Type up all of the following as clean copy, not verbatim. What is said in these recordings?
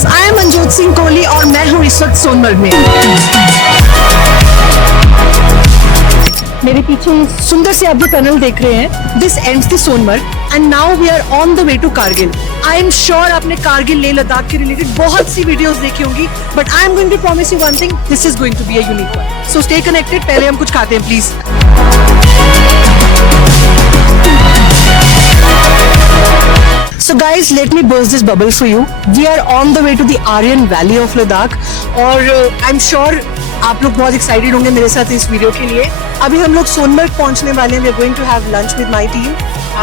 Friends, I am Manjot Singh Kohli और मैं हूँ इस वक्त सोनमर्ग में। मेरे पीछे सुंदर से आप जो टनल देख रहे हैं, this ends the Sonamarg and now we are on the way to Kargil. I am sure आपने कारगिल लेह लद्दाख के रिलेटेड बहुत सी वीडियोस देखी होंगी, but I am going to promise you one thing, this is going to be a unique one. So stay connected. पहले हम कुछ खाते हैं please. So guys, let me burst this bubble for you. We are on the way to the Aryan Valley of Ladakh और I'm sure आप लोग बहुत excited होंगे मेरे साथ इस वीडियो के लिए। अभी हम लोग सोनमर्ग पहुंचने वाले हैं। We are going to have lunch with my team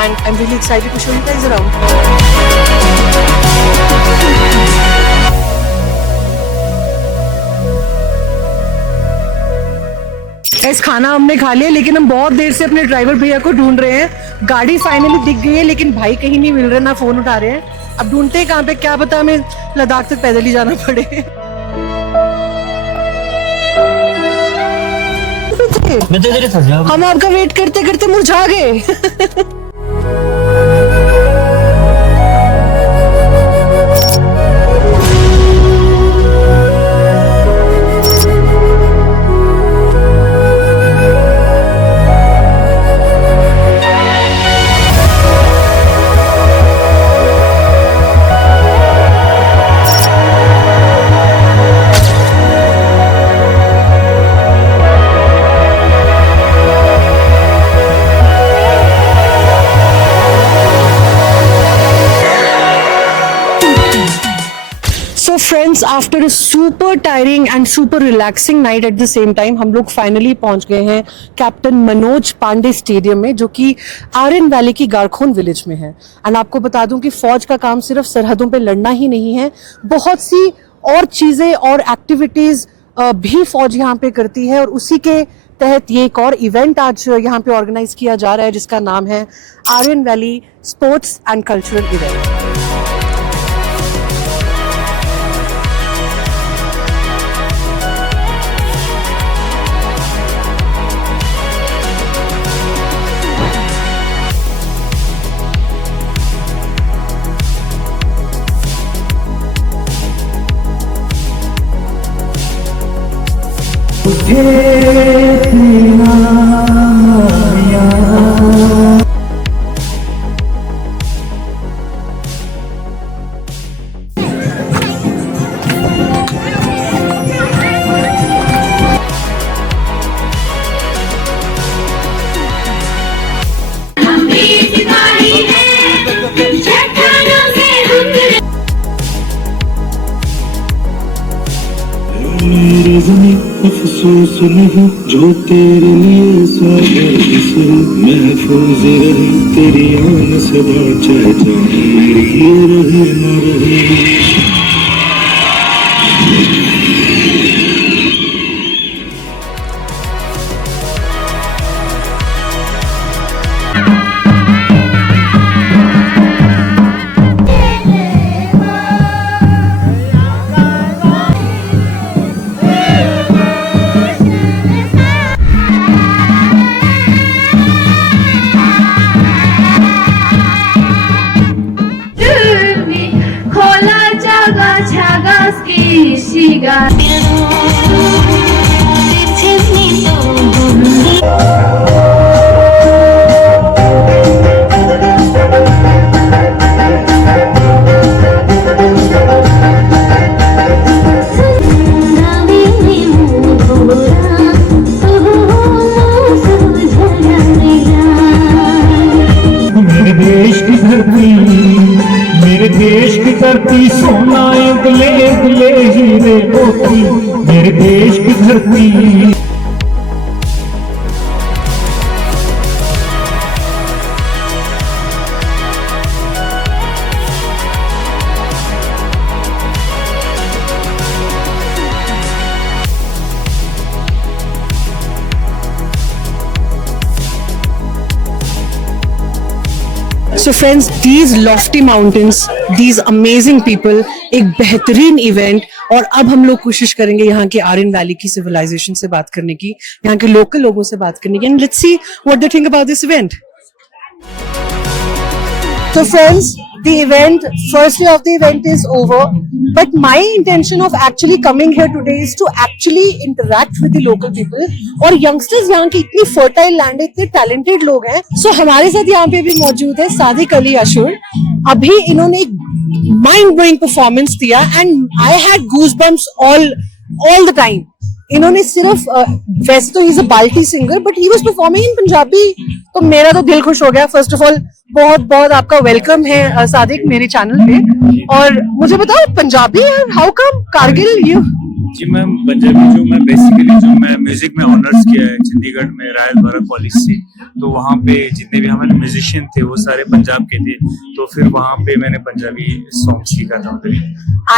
and I'm really excited to show you guys around. इस खाना हमने खा लिया, लेकिन हम बहुत देर से अपने ड्राइवर भैया को ढूंढ रहे हैं। गाड़ी फाइनली दिख गई है, लेकिन भाई कहीं नहीं मिल रहे, ना फोन उठा रहे हैं। अब ढूंढते हैं कहाँ पे, क्या पता हमें लद्दाख तक पैदल ही जाना पड़े। हम आपका वेट करते करते मुरझा गए। Friends, after a super tiring and super relaxing night at the same time, हम लोग फाइनली पहुंच गए हैं कैप्टन मनोज पांडे स्टेडियम में, जो कि आर्यन वैली की गारखोन विलेज में है। एंड आपको बता दूं कि फौज का काम सिर्फ सरहदों पे लड़ना ही नहीं है, बहुत सी और चीजें और एक्टिविटीज भी फौज यहाँ पे करती है। और उसी के तहत ये एक और इवेंट आज यहाँ पे ऑर्गेनाइज किया जा रहा है, जिसका नाम है Aryan Valley sports and cultural event. अफसोस नहीं जो तेरे लिए सागर से महफूज रहे तेरी आन सदा, चाहे जान मेरी रहे न रहे। मेरे देश की धरती सोना उगले उगले हीरे मोती, मेरे देश की धरती। So friends, these lofty mountains, these amazing people, एक बेहतरीन इवेंट। और अब हम लोग कोशिश करेंगे यहाँ के आर्यन वैली की सिविलाइजेशन से बात करने की, यहाँ के लोकल लोगों से बात करने की, and let's see what they think about this event. So friends, the event, first day of the event is over, but my intention of actually coming here today is to actually interact with the local people. और youngsters यहाँ की इतनी fertile land है, इतने talented लोग हैं. So हमारे साथ यहाँ पे भी मौजूद है सादिक अली अशुर. अभी इन्होंने एक mind blowing performance दिया and I had goosebumps all the time. इन्होंने सिर्फ वैसे तो ही इज अ बाल्टी singer but he was performing in Punjabi, तो मेरा तो दिल खुश हो गया. फर्स्ट ऑफ ऑल बहुत बहुत आपका वेलकम है सादिक मेरे चैनल पे. और मुझे बताओ पंजाबी है, हाउ कम कारगिल यू? जी मैम, पंजाबी मैं बेसिकली मैं म्यूजिक में ऑनर्स किया है चंडीगढ़ में रायल बारा कॉलेज से, तो वहाँ पे जितने भी हमारे म्यूजिशियन थे वो सारे पंजाब के थे, तो फिर वहाँ पे मैंने पंजाबी सॉन्ग सीखा था उधर.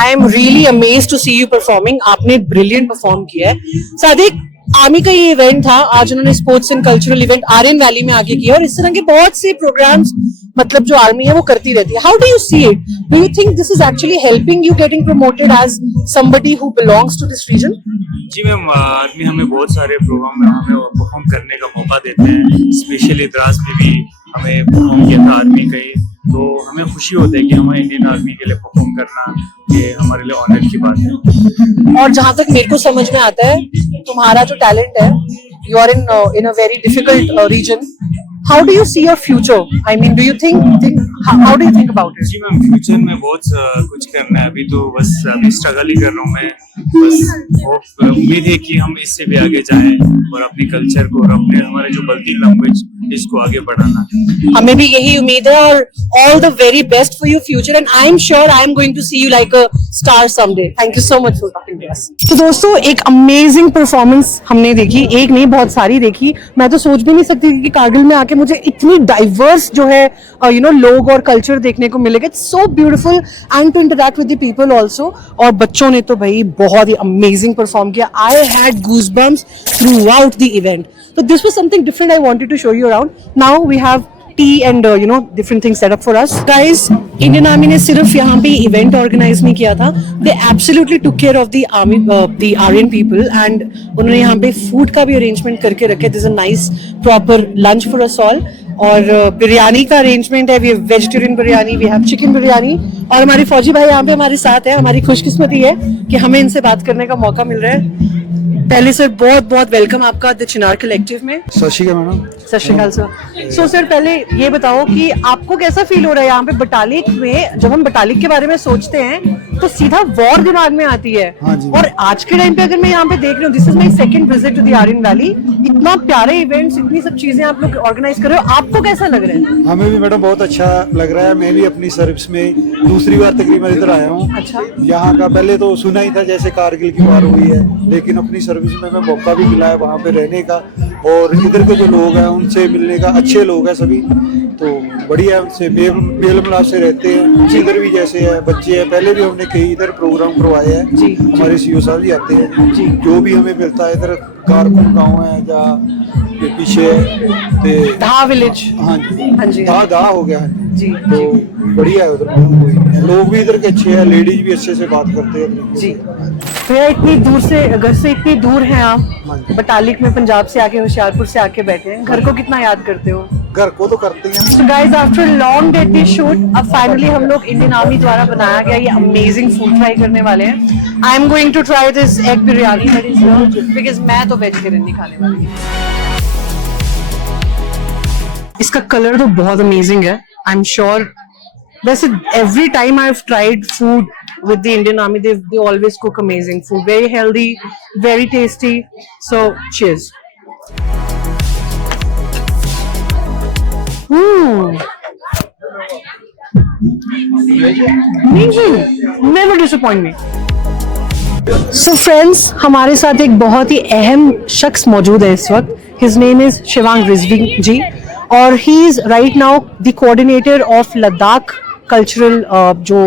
I am really amazed to see you performing. आपने ब्रिलियंट परफॉर्म किया है. सादिक, आर्मी का ये इवेंट था, आज उन्होंने sports and cultural event Aryan Valley में आके किया और इस तरह के बहुत से प्रोग्राम्स मतलब जो आर्मी है वो करती रहती है. How do you see it? Do you think this is actually helping you getting promoted as somebody who belongs to this region? जी मैम, आर्मी हमें बहुत सारे प्रोग्राम में हमें परफॉर्म करने का मौका देते हैं. स्पेशली द्रास में भी हमें परफॉर्म किया था आर्मी का ही, तो हमें खुशी होती है कि हमें इंडियन आर्मी के लिए परफॉर्म करना ये हमारे लिए ऑनर की बात है. और जहां तक मेरे को समझ में आता है तुम्हारा जो टैलेंट है, you are in a very difficult region. How do you see your future? I mean, do you think how do you think about it? जी मैम, फ्यूचर में बहुत कुछ करना है. अभी तो बस अभी स्ट्रगल ही कर रहा हूँ मैं. बस उम्मीद है कि हम इससे भी आगे जाएं और अपने कल्चर को और अपने हमारे जो बल्दी लैंग्वेज इसको आगे बढ़ाना. हमें भी यही उम्मीद है और all the very best for your future and I am sure I am going to see you like a star someday. Thank you so much for talking to us. तो दोस्तों, एक अमेजिंग परफॉर्मेंस हमने देखी, एक नहीं बहुत सारी देखी. मैं तो सोच भी नहीं सकती थी कि कारगिल में आके मुझे इतनी डाइवर्स जो है लोग और कल्चर देखने को मिलेगा. It's so beautiful and to interact with the people also. और बच्चों ने तो भाई बहुत ही अमेजिंग परफॉर्म किया. I had goosebumps through out the event. So this was something different I wanted to show you around. Now we have tea and different things set up for us. Guys, Indian Army ने सिर्फ यहाँ पे event organize नहीं किया था. They absolutely took care of the army, the Aryan people, and उन्होंने यहाँ पे food का भी arrangement करके रखे. There's a nice proper lunch for us all. और बिरयानी का अरेंजमेंट है. We have vegetarian biryani, we have chicken biryani. और हमारे फौजी भाई यहाँ पे हमारे साथ है. हमारी खुशकिस्मती है कि हमें इनसे बात करने का मौका मिल रहा है. पहले सर बहुत बहुत वेलकम आपका द चिनार कलेक्टिव में. सत श्री अकाल मैडम. सत श्री अकाल सर. सो सर, पहले ये बताओ कि आपको कैसा फील हो रहा है यहाँ पे बटालिक में? जब हम बटालिक के बारे में सोचते हैं तो सीधा वॉर दिमाग में आती है. हाँ जी. और आज के टाइम पे अगर मैं यहाँ पे देख रही हूँ, this is my second visit to the Aryan valley. इतना प्यारे इवेंट्स, इतनी सब चीजें आप लोग ऑर्गेनाइज कर रहे हो, आपको कैसा लग रहा है? हमें भी मैडम बहुत अच्छा लग रहा है. मैं भी अपनी सर्विस में दूसरी बार तकरीबन इधर आया हूँ. अच्छा. यहाँ का पहले तो सुना ही था जैसे कारगिल की वार हुई है, लेकिन अपनी सर्विस में मैं मौका भी मिला है वहाँ पे रहने का. और इधर के जो लोग हैं उनसे मिलने का, अच्छे लोग हैं सभी, तो बढ़िया है. उनसे मेल मिलाप से रहते हैं. इधर भी जैसे है बच्चे हैं, पहले भी हमने कई इधर प्रोग्राम करवाए हैं जी. हमारे सीओ साहब भी आते हैं जी. जो भी हमें मिलता है इधर कारकुन गाँव है जहाँ पीछे धा विलेज. हाँ जी. हाँ जी. दा हो गया है जी. तो बढ़िया है उधर. लोग भी इधर के अच्छे हैं, लेडीज भी अच्छे से बात करते हैं जी. भैया, इतनी दूर से, घर से इतनी दूर हैं आप, बटालिक में पंजाब से आके, होशियारपुर से आके बैठे हैं. घर को कितना याद करते हो? घर को तो करते हैं. So guys, after a long day day shoot, अब फाइनली हम लोग इंडियन आर्मी द्वारा बनाया गया ये अमेजिंग फूड ट्राई करने वाले हैं. I am going to try this egg biryani that is here, because मैं तो वेजिटेरियन नहीं खाने वाली. इसका कलर तो बहुत अमेजिंग है. आई एम श्योर वैसे every time I've tried food with the Indian Army, they always cook amazing food, very healthy, very tasty. So cheers. Amazing, never disappoint me. So friends, हमारे साथ एक बहुत ही अहम शख्स मौजूद है इस वक्त. His name is Shivang Rizvi जी और he is right now the coordinator of Ladakh cultural जो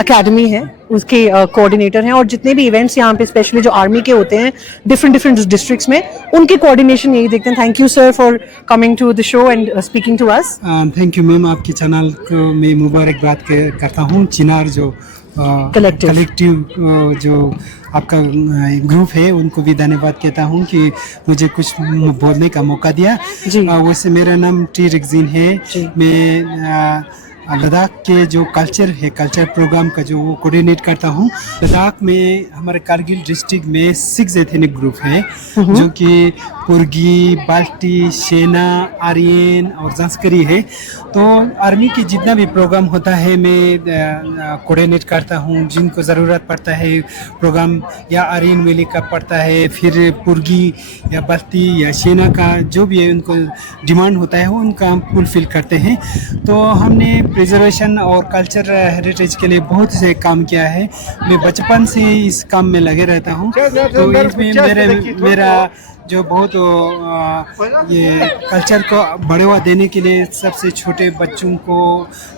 अकेडमी है उसके कोऑर्डिनेटर हैं. और जितने भी इवेंट्स यहाँ पे स्पेशली जो आर्मी के होते हैं डिफरेंट डिस्ट्रिक्ट्स में, उनके कोऑर्डिनेशन यही देखते हैं. Thank you sir for coming to the show and speaking to us. Thank you ma'am. आपके चैनल को मैं मुबारकबाद करता हूँ. चिनार जो कलेक्टिव जो आपका ग्रुप है उनको भी धन्यवाद कहता हूँ कि मुझे कुछ बोलने का मौका दिया. वैसे मेरा नाम टी रिगजीन है. मैं लद्दाख के जो कल्चर है, कल्चर प्रोग्राम का जो वो कोऑर्डिनेट करता हूँ। लद्दाख में हमारे कारगिल डिस्ट्रिक्ट में 6 एथनिक ग्रुप हैं जो कि पुर्गी, बाल्टी, शेना, आर्यन और जंस्करी है। तो आर्मी की जितना भी प्रोग्राम होता है मैं कोऑर्डिनेट करता हूँ। जिनको ज़रूरत पड़ता है प्रोग्राम या आर्यन वैली का पड़ता है, फिर पुर्गी या बाल्टी या शेना का जो भी है उनको डिमांड होता है वो उनका हम फुलफिल करते हैं। तो हमने प्रिजर्वेशन और कल्चर हेरिटेज के लिए बहुत से काम किया है। मैं बचपन से इस काम में लगे रहता हूँ। तो इसमें मेरा जो बहुत ये कल्चर को बढ़ावा देने के लिए सबसे छोटे बच्चों को,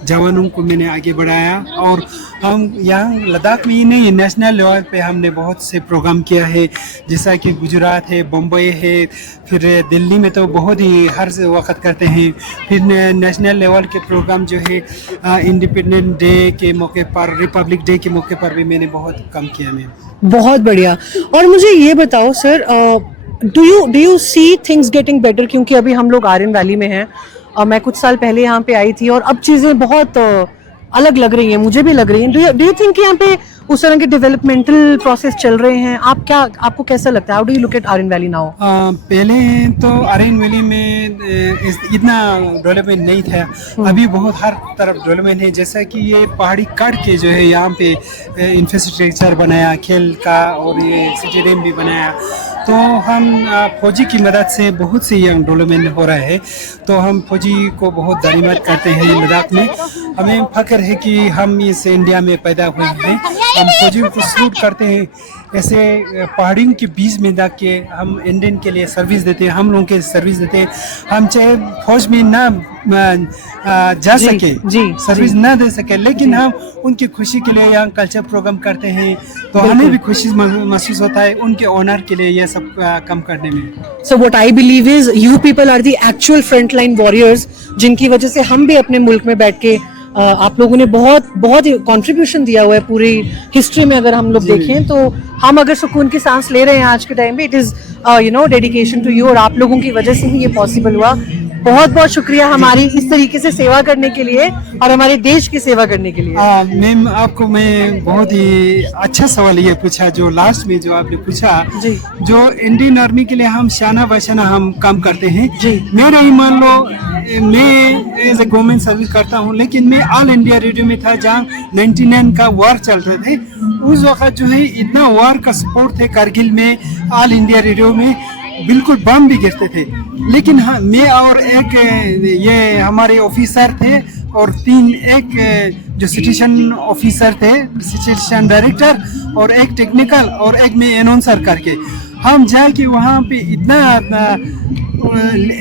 जवानों को मैंने आगे बढ़ाया। और हम यहाँ लद्दाख में ही नहीं, नेशनल लेवल पे हमने बहुत से प्रोग्राम किया है, जैसा कि गुजरात है, बम्बई है, फिर दिल्ली में तो बहुत ही हर वक्त करते हैं। फिर नेशनल लेवल के प्रोग्राम जो है इंडिपेंडेंस डे के मौके पर, रिपब्लिक डे के मौके पर भी मैंने बहुत काम किया। मैं बहुत बढ़िया। और मुझे ये बताओ sir, do you see things getting better? क्योंकि अभी हम लोग आर्यन वैली में हैं और मैं कुछ साल पहले यहाँ पे आई थी और अब चीज़ें बहुत अलग लग रही हैं, मुझे भी लग रही हैं। डू यू थिंक यहाँ पे उस तरह के डेवलपमेंटल प्रोसेस चल रहे हैं? आपको कैसा लगता है? How do you look at Aryan valley now? पहले तो आर्यन वैली में इतना डेवलपमेंट नहीं था। अभी बहुत हर तरफ डेवलपमेंट है। जैसा कि ये पहाड़ी काट के जो है यहाँ पे इंफ्रास्ट्रक्चर बनाया खेल का, और ये स्टेडियम भी बनाया। तो हम फौजी की मदद से बहुत से यहाँ डेवलपमेंट हो रहा है। तो हम फौजी को बहुत धन्यवाद करते हैं लद्दाख में। हमें फख्र है कि हम इस इंडिया में पैदा हुए हैं। हम फौजियों को सल्यूट करते हैं। ऐसे पहाड़ियों के बीच में जाके हम इंडियन के लिए सर्विस देते हैं, हम लोगों के सर्विस देते हैं। हम चाहे फौज में ना जा सके, सर्विस ना दे सके, लेकिन हम उनकी खुशी के लिए यहाँ कल्चर प्रोग्राम करते हैं। तो हमें भी खुशी महसूस होता है उनके ऑनर के लिए ये सब काम करने में। So what I believe is you people are the actual frontline warriors, जिनकी वजह से हम भी अपने मुल्क में बैठ के आप लोगों ने बहुत बहुत कंट्रीब्यूशन दिया हुआ है पूरी हिस्ट्री में। अगर हम लोग देखें तो हम अगर सुकून की सांस ले रहे हैं आज के टाइम पे, it is dedication to you, और आप लोगों की वजह से ही ये पॉसिबल हुआ। बहुत बहुत शुक्रिया हमारी इस तरीके से सेवा करने के लिए और हमारे देश की सेवा करने के लिए। मैम, आपको मैं बहुत ही अच्छा सवाल ये पूछा जो लास्ट में जो आपने पूछा जी। जो इंडियन आर्मी के लिए हम शाना बशाना हम काम करते हैं जी। मेरा ही मान लो मैं एज ए गवर्नमेंट सर्विस करता हूँ, लेकिन मैं ऑल इंडिया रेडियो में था जहाँ 99 का वार चल रहे थे। उस वक्त जो है इतना वार का सपोर्ट थे कारगिल में, ऑल इंडिया रेडियो में बिल्कुल बम भी गिरते थे। लेकिन हाँ, मैं और एक ये हमारे ऑफिसर थे और एक जो सिटीजन ऑफिसर थे, सिटीजन डायरेक्टर, और एक टेक्निकल और एक में अनाउंसर करके हम जाके वहाँ पे इतना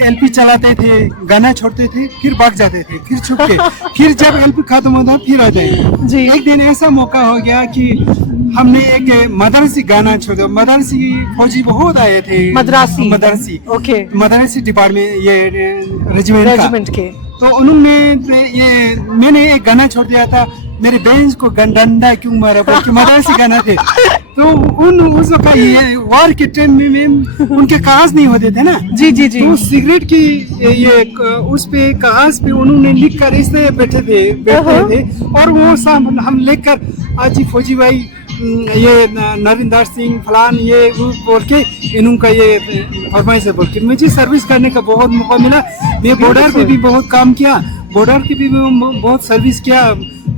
एलपी चलाते थे, गाना छोड़ते थे, फिर भाग जाते थे, फिर छुप के फिर जब एलपी खत्म होता फिर आ जाएंगे। एक दिन ऐसा मौका हो गया कि हमने एक मदरसी गाना छोड़ा। मदरसी फौजी बहुत आए थे, मदरसी ओके, मदरसी डिपार्टमेंट ये रेजिमेंट के। तो उन्होंने ये मैंने एक गाना छोड़ दिया था, मेरे बेंच को डंडा क्यों मारा, बल्कि मदरसी गाना थे। तो उस वक्त ये वार के टाइम में उनके कागज नहीं होते थे ना। जी जी जी। तो सिगरेट की ये उस पे कागज पे उन्होंने लिख कर इस तरह बैठे थे और वो सब हम लेकर आज फौजी भाई ये नरिंदर सिंह फलान ये बोल के इनका ये फरमाइश बोल के मुझे सर्विस करने का बहुत मौका मिला। मैं बॉर्डर पे भी बहुत काम किया, बॉर्डर की भी बहुत सर्विस किया,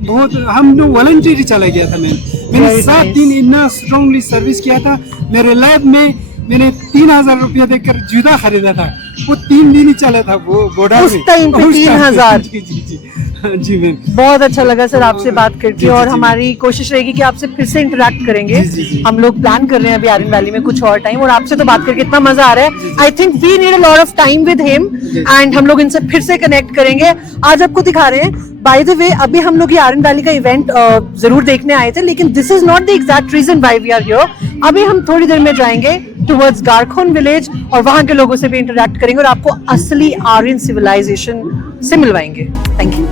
बहुत हम लोग वॉलंटियरी चला गया था। मैंने 7 दिन इतना स्ट्रांगली सर्विस किया था। मेरे लैब में मैंने 3000 रुपया देकर जूता खरीदा था, वो 3 दिन ही चला था वो बॉर्डर उस टाइम पे 3000। जी मैम, बहुत अच्छा लगा सर आपसे बात करके, और हमारी कोशिश रहेगी कि आपसे फिर से इंटरेक्ट करेंगे। हम लोग प्लान कर रहे हैं अभी आर्यन वैली में कुछ और टाइम, और आपसे तो बात करके इतना मजा आ रहा है। I think we need a lot of time with him and हम लोग इनसे फिर से कनेक्ट करेंगे। आज आपको दिखा रहे हैं। बाय द वे, अभी हम लोग ये आर्यन वैली का इवेंट जरूर देखने आए थे, लेकिन this is not the exact reason why we are here. अभी हम थोड़ी देर में जाएंगे टुवर्ड्स गारखोन विलेज और वहां के लोगों से भी इंटरेक्ट करेंगे और आपको असली आर्यन सिविलाइजेशन से मिलवाएंगे। Thank you.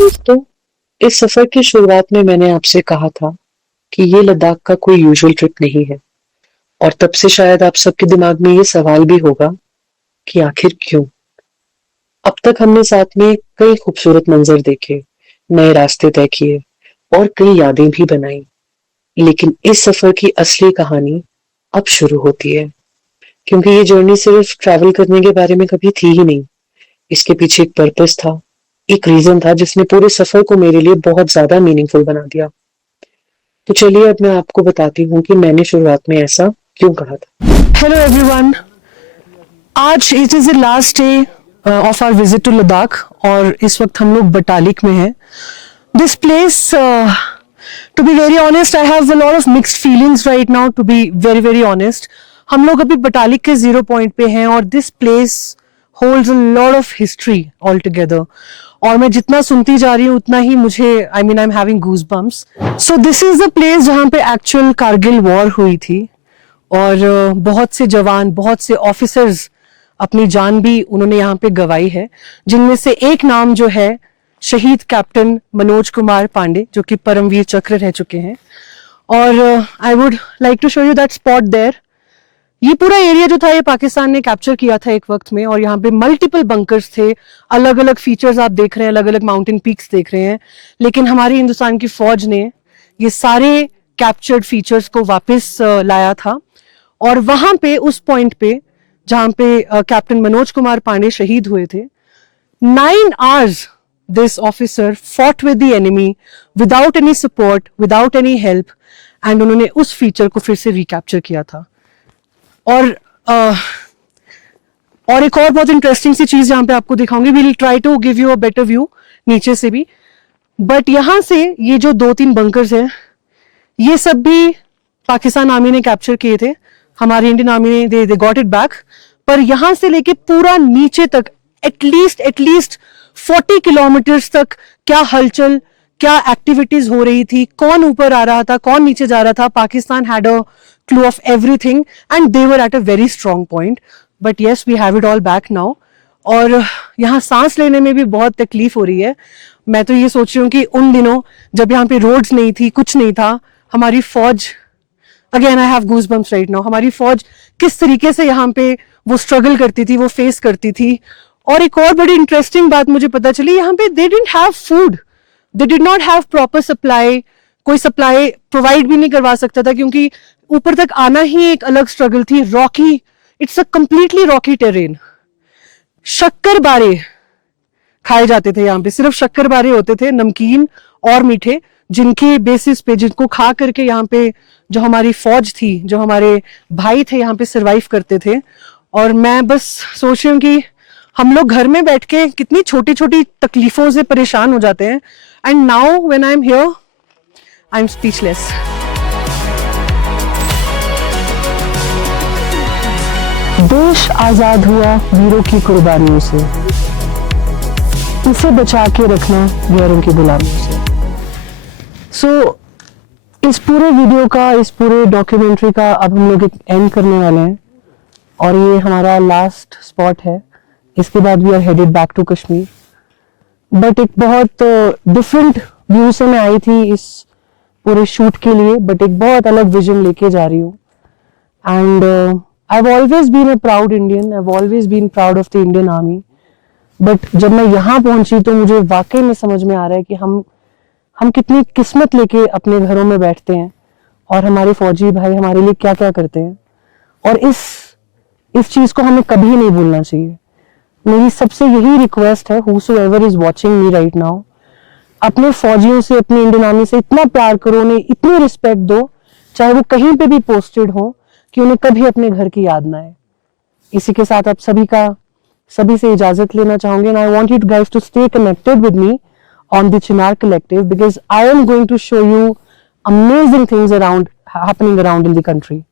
दोस्तों, इस सफर की शुरुआत में मैंने आपसे कहा था कि ये लद्दाख का कोई यूजुअल ट्रिप नहीं है, और तब से शायद आप सबके दिमाग में ये सवाल भी होगा कि आखिर क्यों। अब तक हमने साथ में कई खूबसूरत मंजर देखे, नए रास्ते तय किए और कई यादें भी बनाई, लेकिन इस सफर की असली कहानी अब शुरू होती है, क्योंकि ये जर्नी सिर्फ ट्रैवल करने के बारे में कभी थी ही नहीं। इसके पीछे एक पर्पस था, एक रीजन था जिसने पूरे सफर को मेरे लिए बहुत ज्यादा मीनिंगफुल बना दिया। तो चलिए अब मैं आपको बताती हूँ कि मैंने शुरुआत में ऐसा क्यों कहा था। हेलो एवरीवन, आज it is the last day of our visit to Ladakh और इस वक्त हम लोग बटालिक में हैं। This place, to be very honest, I have a lot of mixed feelings right now, to be very very honest. हम लोग अभी बटालिक के 0 पॉइंट पे हैं और this place holds a lot of history all together, और मैं जितना सुनती जा रही हूँ उतना ही मुझे I am having goose bumps. So this is the place जहाँ पे एक्चुअल कारगिल वॉर हुई थी और बहुत से जवान, बहुत से ऑफिसर्स अपनी जान भी उन्होंने यहाँ पे गंवाई है, जिनमें से एक नाम जो है शहीद कैप्टन मनोज कुमार पांडे, जो कि परमवीर चक्र रह चुके हैं। और I would like to show you that spot there. ये पूरा एरिया जो था ये पाकिस्तान ने कैप्चर किया था एक वक्त में, और यहाँ पे मल्टीपल बंकर्स थे, अलग अलग फीचर्स आप देख रहे हैं, अलग अलग माउंटेन पीक्स देख रहे हैं, लेकिन हमारी हिंदुस्तान की फौज ने ये सारे कैप्चर्ड फीचर्स को वापस लाया था। और वहां पे उस पॉइंट पे जहां पे कैप्टन मनोज कुमार पांडे शहीद हुए थे, 9 hours this officer fought with the enemy without any support, without any help, and उन्होंने उस फीचर को फिर से रिकैप्चर किया था। और एक और बहुत इंटरेस्टिंग सी चीज यहाँ पे आपको दिखाऊंगी, we will try to give you a better view नीचे से भी, बट यहाँ से ये जो 2-3 बंकर्स हैं ये सब भी पाकिस्तान आर्मी ने कैप्चर किए थे, हमारी इंडियन आर्मी ने दे गॉट इट बैक। पर यहाँ से लेके पूरा नीचे तक एटलीस्ट 40 किलोमीटर्स तक क्या हलचल, क्या एक्टिविटीज हो रही थी, कौन ऊपर आ रहा था, कौन नीचे जा रहा था, Pakistan had a clue of everything and they were at a very strong point, but yes, we have it all back now। और यहाँ सांस लेने में भी बहुत तकलीफ हो रही है। मैं तो ये सोच रही हूँ कि उन दिनों जब यहाँ पे रोड्स नहीं थी, कुछ नहीं था, हमारी फौज, again I have goose bumps right now, हमारी फौज किस तरीके से यहाँ पे वो स्ट्रगल करती थी, वो फेस करती थी। और एक और बड़ी इंटरेस्टिंग बात मुझे पता चली, यहाँ पे they didn't have food, they did not have proper supply, कोई सप्लाई प्रोवाइड भी नहीं करवा सकता था, क्योंकि ऊपर तक आना ही एक अलग स्ट्रगल थी, Rocky, it's a completely Rocky terrain. शक्कर बारे खाए जाते थे यहाँ पे, सिर्फ शक्कर बारे होते थे, नमकीन और मीठे, जिनके बेसिस पे, जिनको खा करके यहाँ पे जो हमारी फौज थी, जो हमारे भाई थे यहाँ पे सरवाइव करते थे। और मैं बस सोच रही हूँ कि हम लोग घर में बैठ के कितनी छोटी छोटी तकलीफों से परेशान हो जाते हैं, and now when I am here I am speechless. देश आजाद हुआ वीरों की कुर्बानियों से, इसे बचा के रखना गैरों की गुलामियों से। सो इस पूरे वीडियो का, इस पूरे डॉक्यूमेंट्री का अब हम लोग एंड करने वाले हैं, और ये हमारा लास्ट स्पॉट है। इसके बाद we are headed back to Kashmir. But एक बहुत डिफरेंट व्यू से मैं आई थी इस पूरे शूट के लिए, बट एक बहुत अलग विजन लेके जा रही हूँ। And I've always been a proud Indian, I've always been proud of the Indian Army, but जब मैं यहाँ पहुंची तो मुझे वाकई में समझ में आ रहा है कि हम कितनी किस्मत लेके अपने घरों में बैठते हैं, और हमारे फौजी भाई हमारे लिए क्या क्या करते हैं, और इस चीज को हमें कभी नहीं भूलना चाहिए। मेरी सबसे यही रिक्वेस्ट है, whosoever is watching me right now, अपने फौजियों से, अपनी इंडियन आर्मी से इतना प्यार करो, उन्हें इतनी रिस्पेक्ट दो, चाहे वो कहीं पे भी पोस्टेड हो, कि उन्हें कभी अपने घर की याद ना आए। इसी के साथ आप सभी से इजाजत लेना चाहूंगी, and I want you guys to stay connected with me on the Chinar collective, because I am going to show you amazing things happening around in the country.